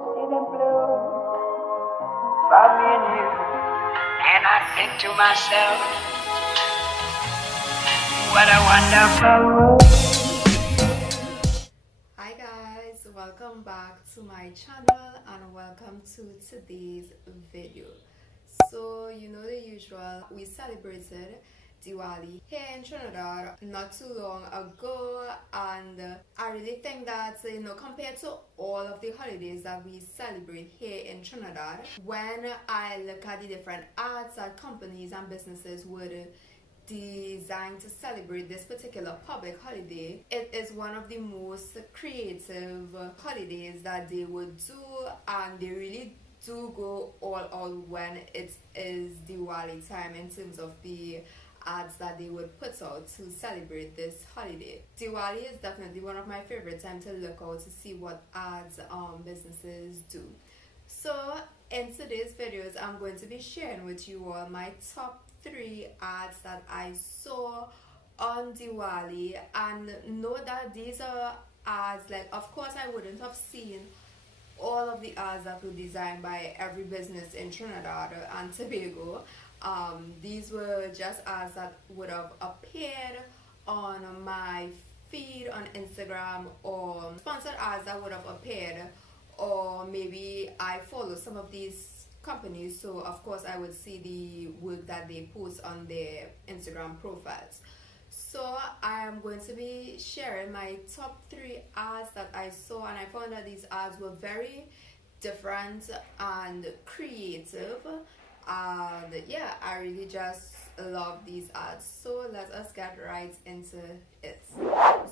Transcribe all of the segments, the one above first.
see the blue for me and you. And I think to myself, what a wonderful world. Hi guys, welcome back to my channel and welcome to today's video. So you know the usual, we celebrated Diwali here in Trinidad not too long ago, and I really think that compared to all of the holidays that we celebrate here in Trinidad, when I look at the different arts that companies and businesses would designed to celebrate this particular public holiday, it is one of the most creative holidays that they would do, and they really do go all out when it is Diwali time in terms of the ads that they would put out to celebrate this holiday. Diwali is definitely one of my favorite times to look out to see what ads businesses do. So in today's videos, I'm going to be sharing with you all my top 3 ads that I saw on Diwali, and know that these are ads, like, of course I wouldn't have seen all of the ads that were designed by every business in Trinidad and Tobago. These were just ads that would have appeared on my feed on Instagram, or sponsored ads that would have appeared, or maybe I follow some of these companies, so of course I would see the work that they post on their Instagram profiles. So I am going to be sharing my top 3 ads that I saw, and I found that these ads were very different and creative, and yeah, I really just love these ads. So let us get right into it.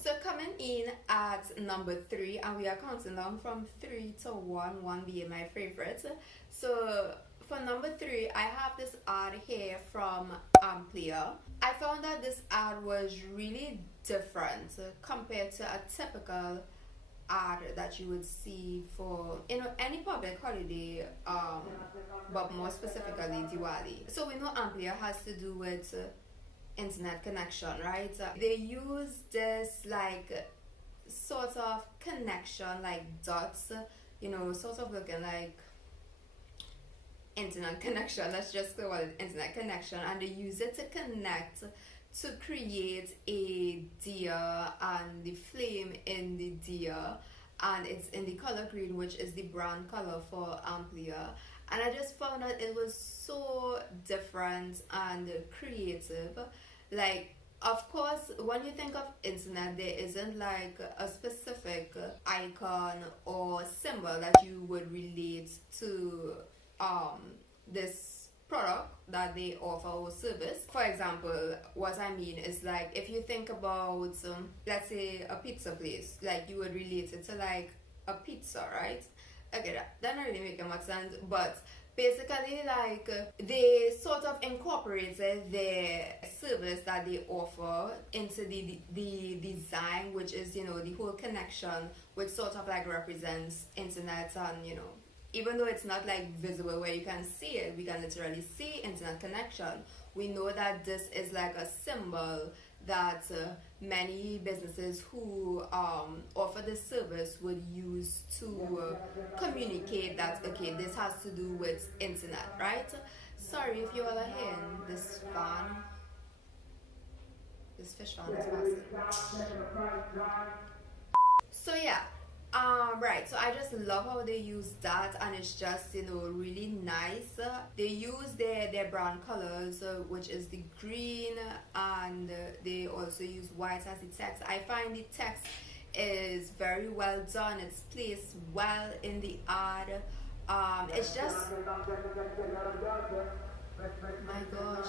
So coming in at number 3, and we are counting down from 3 to 1 being my favorite. So for number 3, I have this ad here from Amplia. I found that this ad was really different compared to a typical ad that you would see for any public holiday, but more specifically Diwali. So we know Amplia has to do with internet connection, right? They use this like sort of connection, like dots, sort of looking like internet connection. Let's just call it internet connection, and they use it to connect to create a deer and the flame in the deer, and it's in the color green, which is the brand color for Amplia. And I just found that it was so different and creative. Like, of course, when you think of internet, there isn't like a specific icon or symbol that you would relate to this product that they offer or service. For example, what I mean is, like, if you think about let's say a pizza place, like you would relate it to like a pizza, right? Okay, that not really making much sense, but basically, like, they sort of incorporated their service that they offer into the design, which is the whole connection, which sort of like represents internet. And even though it's not like visible where you can see it, we can literally see internet connection. We know that this is like a symbol that many businesses who offer this service would use to communicate that, okay, this has to do with internet, right? Sorry if you all are hearing this fan. This fish fan is passing. So yeah, right. So I just love how they use that, and it's just really nice. They use their brand colors, which is the green, and they also use white as the text. I find the text is very well done. It's placed well in the ad. It's just, my gosh.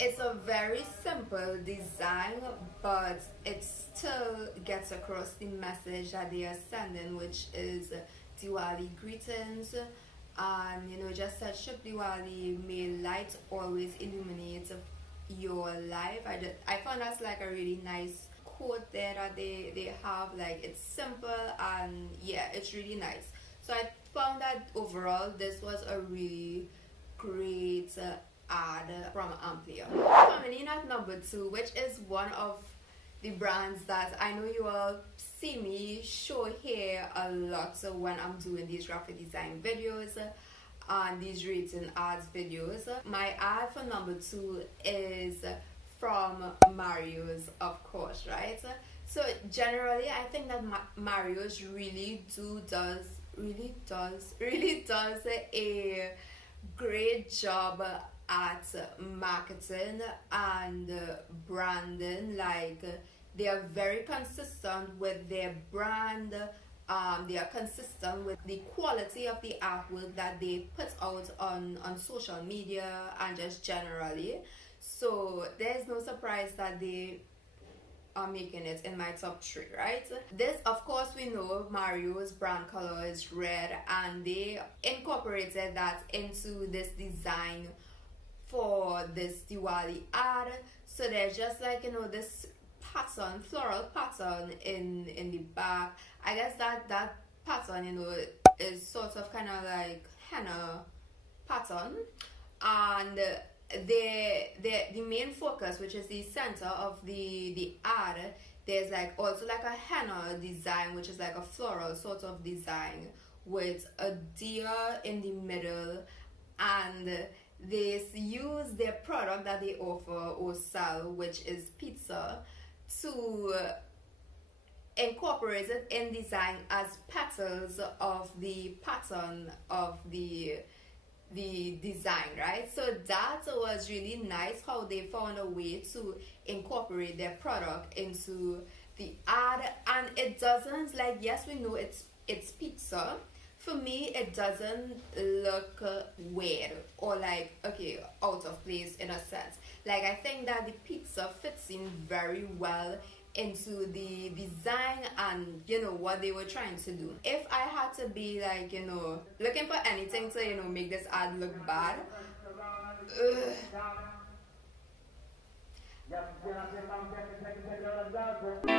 It's a very simple design, but it still gets across the message that they are sending, which is Diwali greetings. And just said, Shub Diwali, may light always illuminate your life. I found that's like a really nice quote there that they have. Like, it's simple, and yeah, it's really nice. So I found that overall this was a really great ad from Amplia. Coming in at number 2, which is one of the brands that I know you all see me show here a lot when I'm doing these graphic design videos and these rating ads videos. My ad for number 2 is from Mario's, of course, right? So generally, I think that Mario's really does a great job at marketing and branding. Like they are very consistent with their brand. They are consistent with the quality of the artwork that they put out on social media and just generally. So there's no surprise that they are making it in my top 3, right? This, of course, we know Mario's brand color is red, and they incorporated that into this design for this Diwali ad. So there's just like, you know, this pattern, floral pattern in the back. I guess that pattern, you know, is sort of kind of like henna pattern, and the main focus, which is the center of the ad, there's like also like a henna design, which is like a floral sort of design with a deer in the middle, and they use their product that they offer or sell, which is pizza, to incorporate it in design as petals of the pattern of the design, right? So that was really nice how they found a way to incorporate their product into the ad. And it doesn't, like, yes, we know it's pizza. For me, it doesn't look weird or like, okay, out of place in a sense. Like, I think that the pizza fits in very well into the design and, you know, what they were trying to do. If I had to be like, you know, looking for anything to, you know, make this ad look bad,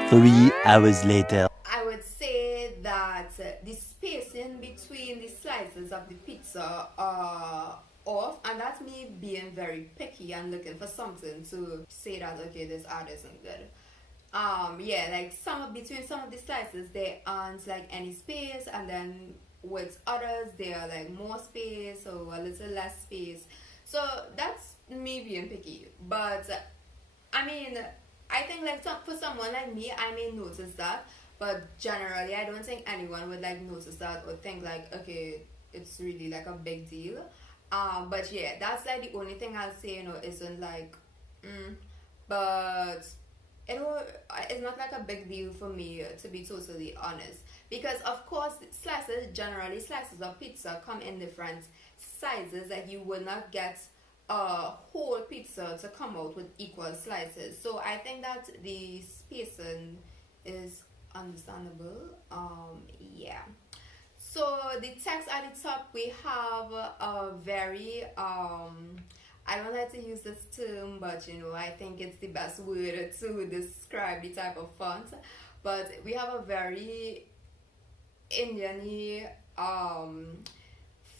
3 hours later. I would say that the spacing between the slices of the pizza are off, and that's me being very picky and looking for something to say that, okay, this ad isn't good. Yeah, like between some of the slices there aren't like any space, and then with others there are like more space or a little less space. So that's me being picky. But I mean, I think like for someone like me, I may notice that, but generally I don't think anyone would like notice that or think like, okay, it's really like a big deal. But yeah, that's like the only thing I'll say, you know, isn't like but it's not like a big deal for me, to be totally honest, because of course generally slices of pizza come in different sizes. Like you would not get a whole pizza to come out with equal slices. So I think that the spacing is understandable. Yeah. So the text at the top, we have a very I don't like to use this term, but you know, I think it's the best word to describe the type of font. But we have a very Indian-y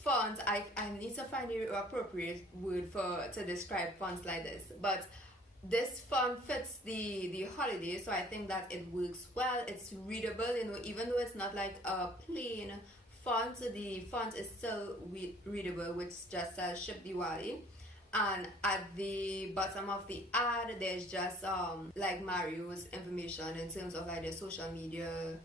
font. I need to find the appropriate word to describe fonts like this. But this font fits the holiday, so I think that it works well. It's readable, you know, even though it's not like a plain font, the font is still readable, which just says Ship Diwali. And at the bottom of the ad, there's just like Mario's information in terms of like their social media,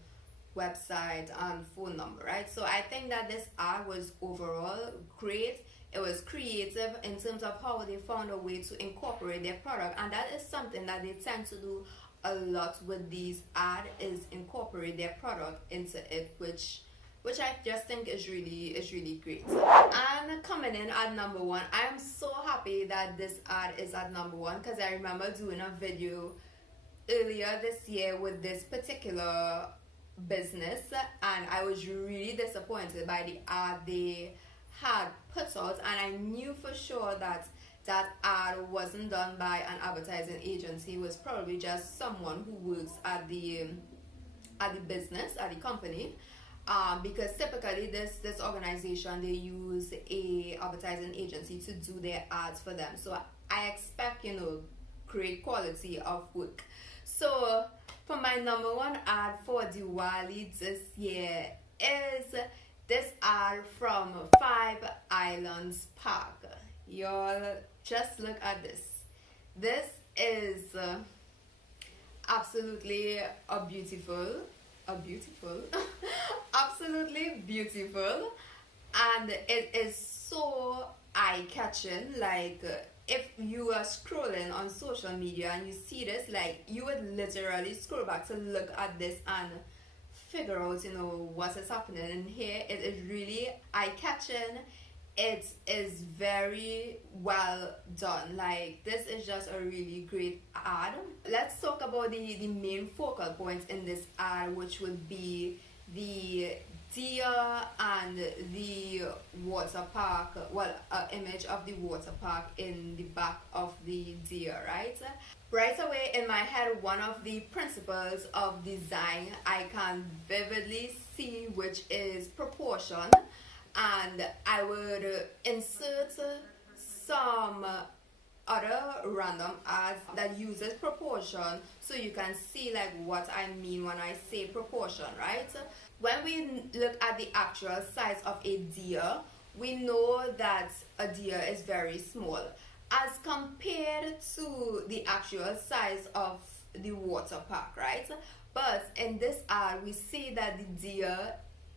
website, and phone number, right? So I think that this ad was overall great. It was creative in terms of how they found a way to incorporate their product, and that is something that they tend to do a lot with these ads, is incorporate their product into it, which I just think is really great. And coming in at number 1, I am so happy that this ad is at number 1, because I remember doing a video earlier this year with this particular business, and I was really disappointed by the ad they had put out, and I knew for sure that that ad wasn't done by an advertising agency. It was probably just someone who works at the business, at the company. Because typically this organization, they use a advertising agency to do their ads for them. So I expect, you know, great quality of work. So For my number one ad for Diwali this year is this ad from Five Islands Park. Y'all, just look at this. This is absolutely absolutely beautiful, and it is so eye-catching. Like if you are scrolling on social media and you see this, like you would literally scroll back to look at this and figure out, what is happening in here. It is really eye-catching. It is very well done. Like this is just a really great ad. Let's talk about the main focal points in this ad, which would be the deer and the water park. Well, image of the water park in the back of the deer, right? Right away in my head, one of the principles of design I can vividly see, which is proportion, and I would insert some other random ads that uses proportion so you can see like what I mean when I say proportion, right? When we look at the actual size of a deer, we know that a deer is very small as compared to the actual size of the water park, right? But in this ad, we see that the deer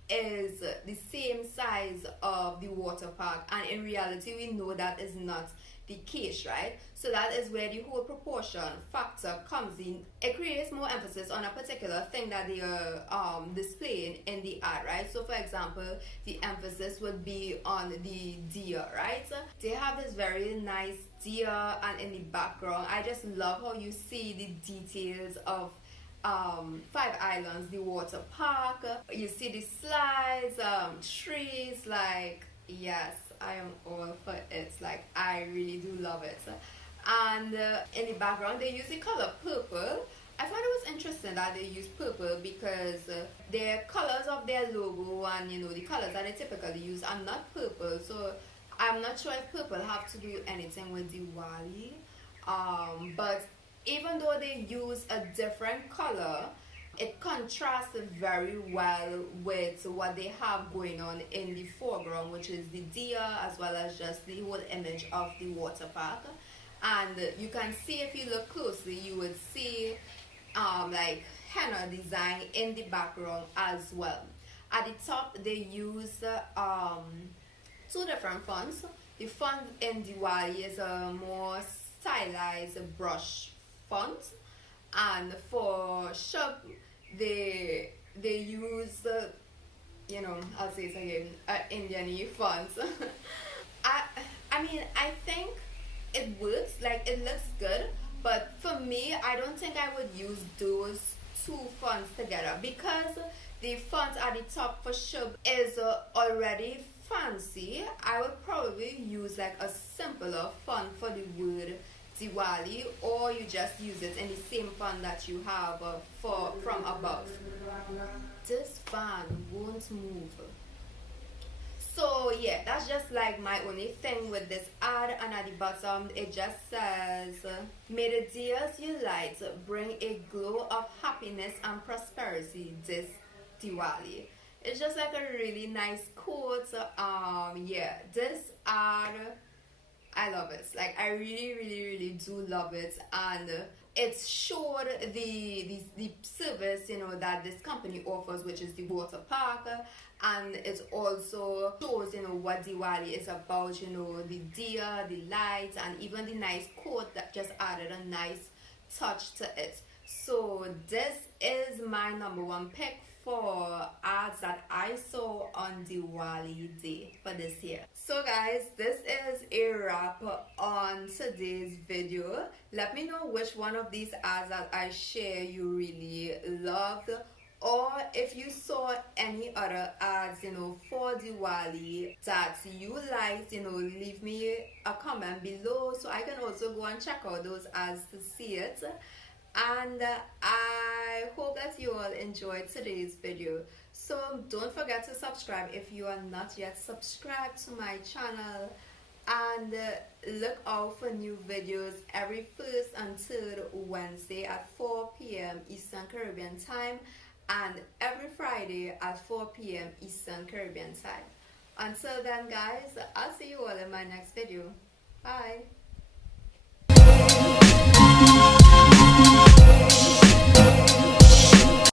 is the same size of the water park, and in reality we know that is not the case, right? So that is where the whole proportion factor comes in. It creates more emphasis on a particular thing that they are displaying in the ad, right? So for example, the emphasis would be on the deer, right? They have this very nice deer, and in the background I just love how you see the details of Five Islands, the water park. You see the slides, trees. Like, yes, I am all for it. Like, I really do love it. And in the background they use the color purple. I found it was interesting that they use purple because their colors of their logo and the colors that they typically use are not purple. So I'm not sure if purple have to do anything with Diwali. But even though they use a different color, it contrasts very well with what they have going on in the foreground, which is the deer as well as just the whole image of the water park. And you can see, if you look closely, you would see like henna design in the background as well. At the top they use two different fonts. The font in Diwali is a more stylized brush font, and for Shub they use I'll say it again, Indian font. I mean, I think it works, like it looks good, but for me I don't think I would use those two fonts together, because the font at the top for Shub is already fancy. I would probably use like a simpler font for the word Diwali, or you just use it in the same font that you have from above. This fan won't move. So yeah, that's just like my only thing with this ad. And at the bottom it just says, "May the deers you light bring a glow of happiness and prosperity this Diwali." It's just like a really nice quote. Yeah, this ad, I love it. Like, I really, really, really do love it. And it showed the service, that this company offers, which is the water park. And it also shows, what Diwali is about, the deer, the lights, and even the nice quote that just added a nice touch to it. So this is my number one pick for ads that I saw on Diwali day for this year. So guys, this is a wrap on today's video. Let me know which one of these ads that I share you really loved, or if you saw any other ads for Diwali that you liked. Leave me a comment below so I can also go and check out those ads to see it. And I hope that you all enjoyed today's video. So don't forget to subscribe if you are not yet subscribed to my channel. and look out for new videos every first and third Wednesday at 4 p.m. Eastern Caribbean time, and every Friday at 4 p.m. Eastern Caribbean time. Until then, guys, I'll see you all in my next video. Bye.